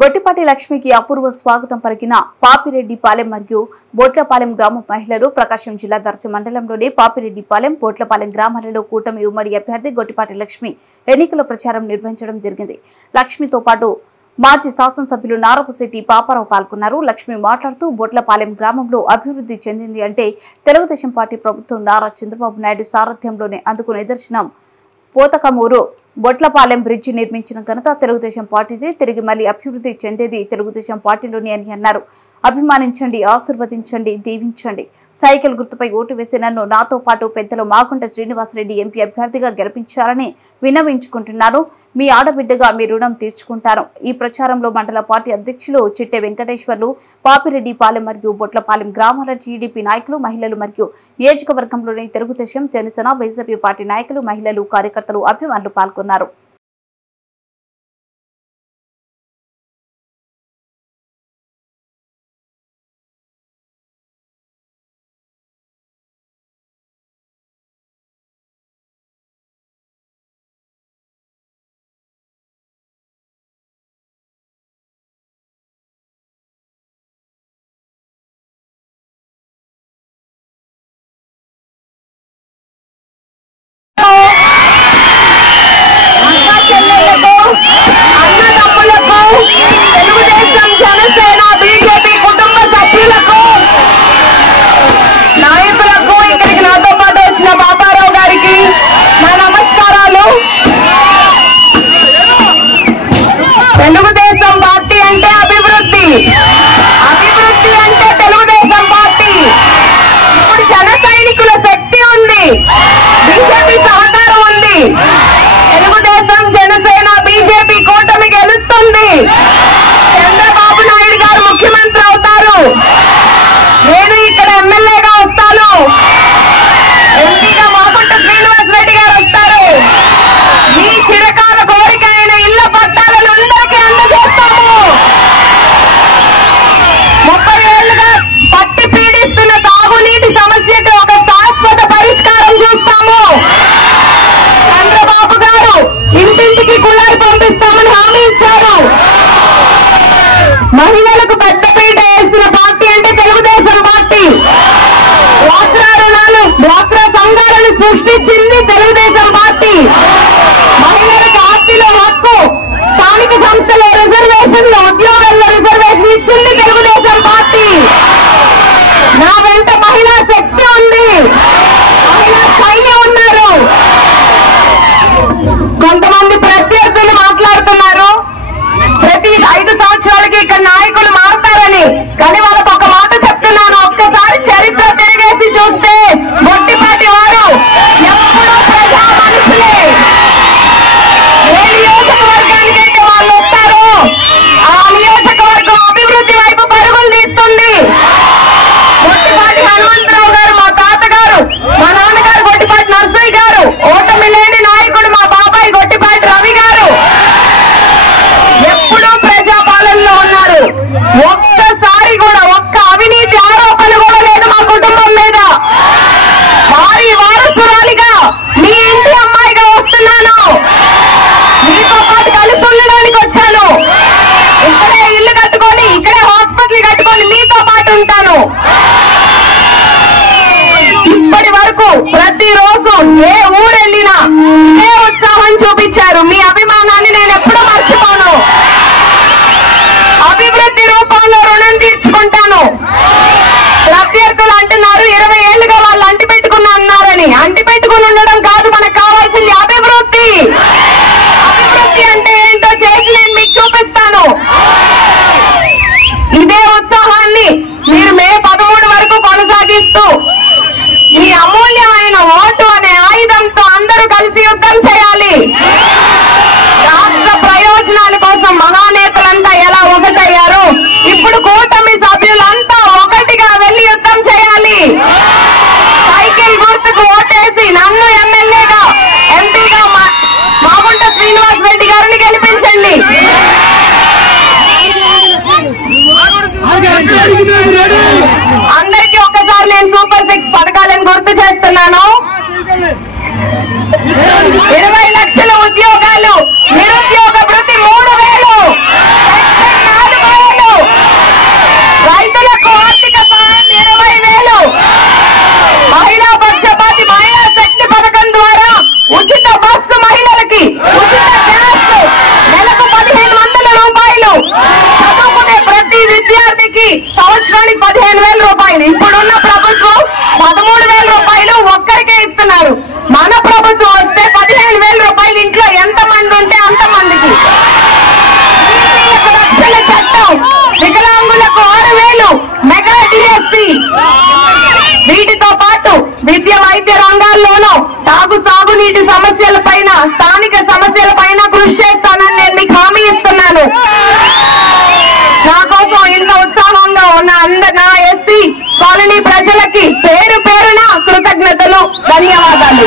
గొట్టిపాటి లక్ష్మికి అపూర్వ స్వాగతం పలికిన పాపిరెడ్డిపాలెం మరియు బోట్లపాలెం గ్రామ మహిళలు ప్రకాశం జిల్లా దర్శి మండలంలోని పాపిరెడ్డిపాలెం బోట్లపాలెం గ్రామాలలో కూటమి ఉమ్మడి అభ్యర్థి గొట్టిపాటి లక్ష్మి ఎన్నికల ప్రచారం నిర్వహించడం జరిగింది. లక్ష్మితో పాటు మాజీ శాసనసభ్యులు నారపుశెట్టి పాపారావు పాల్గొన్నారు. లక్ష్మి మాట్లాడుతూ బోట్లపాలెం గ్రామంలో అభివృద్ధి చెందింది అంటే తెలుగుదేశం పార్టీ ప్రభుత్వం నారా చంద్రబాబు నాయుడు సారథ్యంలోనే. అందుకు నిదర్శనం పోతకమూరు బొట్లపాలెం బ్రిడ్జి నిర్మించిన ఘనత తెలుగుదేశం పార్టీదే. తిరిగి మళ్లీ అభివృద్ధి చెందేది తెలుగుదేశం పార్టీలోని అని అన్నారు. అభిమానించండి, ఆశీర్వదించండి, దీవించండి. సైకిల్ గుర్తుపై ఓటు వేసి నన్ను నాతో పాటు పెద్దలు మాగుంట శ్రీనివాసరెడ్డి ఎంపీ అభ్యర్థిగా గెలిపించారని విన్నవించుకుంటున్నాను. మీ ఆడబిడ్డగా మీ రుణం తీర్చుకుంటాను. ఈ ప్రచారంలో మండల పార్టీ అధ్యక్షులు చిట్టె వెంకటేశ్వర్లు, పాపిరెడ్డిపాలెం మరియు బొట్లపాలెం గ్రామాల టీడీపీ నాయకులు, మహిళలు మరియు నియోజకవర్గంలోని తెలుగుదేశం, జనసేన, బీజేపీ పార్టీ నాయకులు, మహిళలు, కార్యకర్తలు, అభిమానులు పాల్గొన్నారు. తెలుగుదేశం, జనసేన, బీజేపీ కుటుంబ సభ్యులకు, నాయకులకు, ఇక్కడికి నాతో పాటు వచ్చిన పాపారావు గారికి నా నమస్కారాలు. తెలుగుదేశం పార్టీ అంటే అభివృద్ధి, అభివృద్ధి అంటే తెలుగుదేశం పార్టీ. ఇప్పుడు జన సైనికుల శక్తి ఉంది, బీజేపీ సహకారం ఉంది. తెలుగుదేశం, జనసేన, బీజేపీ కూటమి గెలుస్తుంది. చంద్రబాబు నాయుడు గారు ముఖ్యమంత్రి అవుతారు. నేను ఇక్కడ ఎమ్మెల్యేగా వస్తాను. ఎంపీగా మాగుంట శ్రీనివాసరెడ్డి గారు వస్తారు. మీ చిరకాల కోరిక అయిన ఇళ్ల పట్టాలను అందరికీ అందజేస్తాము. 30 ఏళ్లుగా పట్టి పీడిస్తున్న తాగునీటి సమస్యకు ఒక శాశ్వత పరిష్కారం చూస్తాము. చంద్రబాబు గారు ఇంటింటికి కుళాయి పంపిస్తామని హామీ ఇచ్చారు. మహిళలకు పెద్దపీట వేసిన పార్టీ అంటే తెలుగుదేశం పార్టీ. డ్వాక్రా రుణాలు, డ్వాక్రా సంఘాలను సృష్టించింది తెలుగుదేశం పార్టీ. మహిళలకు ఆస్తిలో హక్కు, స్థానిక సంస్థల రిజర్వేషన్లు, ఉద్యోగాల్లో రిజర్వేషన్ ఇచ్చింది తెలుగుదేశం పార్టీ. నా వెంట మహిళా శక్తి ఉంది, మహిళా సైన్యం ఉన్నారు. కొంతమంది ప్రత్యర్థులు మాట్లాడుతున్నారు ప్రతి 5 సంవత్సరాలకి ఇక్కడ నాయకులు మారుతారని. కానీ వాళ్ళకు ఒక మాట చెప్తున్నాను, ఒక్కసారి చరిత్ర తిరిగేసి చూస్తే గొట్టిపాటి వారు ఎప్పుడూ ప్రజా మనుషులే. ఏ నియోజకవర్గానికి అయితే వాళ్ళు వస్తారో ఆ నియోజకవర్గం అభివృద్ధి వైపు పరుగులు తీస్తుంది. గొట్టిపాటి హనుమంతరావు గారు మా తాతగారు, మా నాన్నగారు గొట్టిపాటి నర్సయ్య గారు, ఓటమి లేని నాయకుడు మా బాబాయ్ గొట్టిపాటి రవి గారు ఎప్పుడూ ప్రజాపాలనలో ఉన్నారు. ఒక్కసారి కూడా ఒక్క అవినీతి ఆరోపణ కూడా లేదు మా కుటుంబం మీద. వారి వారసురాలిగా మీ ఇంటి అమ్మాయిగా వస్తున్నాను. మీతో పాటు కలిసి ఉండడానికి వచ్చాను. ఇక్కడే ఇల్లు కట్టుకొని, ఇక్కడే హాస్పిటల్ కట్టుకొని మీతో పాటు ఉంటాను. ఇప్పటి వరకు ప్రతిరోజు ఏ ఊరు వెళ్ళినా ఏ ఉత్సాహం చూపించారు. మీ అభిమానాన్ని నేను ఎప్పుడూ మర్చిపోను. అభివృద్ధి రూపంలో రుణం తీర్చుకుంటాను. ప్రత్యర్థులు అంటున్నారు 20 ఏళ్లుగా వాళ్ళు అంటి పెట్టుకున్నా అన్నారని. అంటి పెట్టుకుని ఉండడం కాదు, మనకు కావాల్సింది అభివృద్ధి. అభివృద్ధి అంటే ఏంటో చేసి నేను మీకు చూపిస్తాను. ఇదే ఉత్సాహాన్ని మీరు మే 13 వరకు కొనసాగిస్తూ ఈ అమూల్యమైన ఓటు అనే ఆయుధంతో అందరూ కలిసి యుద్ధం చేయాలి. రాష్ట్ర ప్రయోజనాల కోసం మహానేతలంతా ఎలా ఒకటయ్యారు, ఇప్పుడు కూటమి సభ్యులంతా ఒకటిగా వెళ్లి యుద్ధం చేయాలి. సైకిల్ గుర్తుకు ఓటేసి నన్ను ఎమ్మెల్యేగా, ఎంపీగా మాగుంట శ్రీనివాసరెడ్డి గారిని గెలిపించండి. అందరికీ ఒక్కసారి నేను సూపర్ 6 పథకాలను గుర్తు చేస్తున్నాను. 20 లక్షల ఉద్యోగాలు, నిరుద్యోగ భృతి 3000, కానీ 15,000 రూపాయలు. ఇప్పుడున్న ప్రభుత్వం 13,000 రూపాయలు ఒక్కరికే ఇస్తున్నారు. మన ప్రభుత్వం వస్తే 15,000 రూపాయలు ఇంట్లో ఎంత మంది ఉంటే అంత మందికి. చట్టం, వికలాంగులకు 6,000 మెగా డిఎస్సి. వీటితో పాటు విద్య వైద్య రంగాల్లోనూ సాగునీటి సమస్యల పైన, స్థానిక సమస్యల పైన కృషి చేస్తానని నేను మీకు హామీ ఇస్తున్నాను. నా కోసం ఇంత ఉత్సాహంగా ఉన్న నా ఎస్సీ కాలనీ ప్రజలకి పేరు పేరున కృతజ్ఞతలు, ధన్యవాదాలు.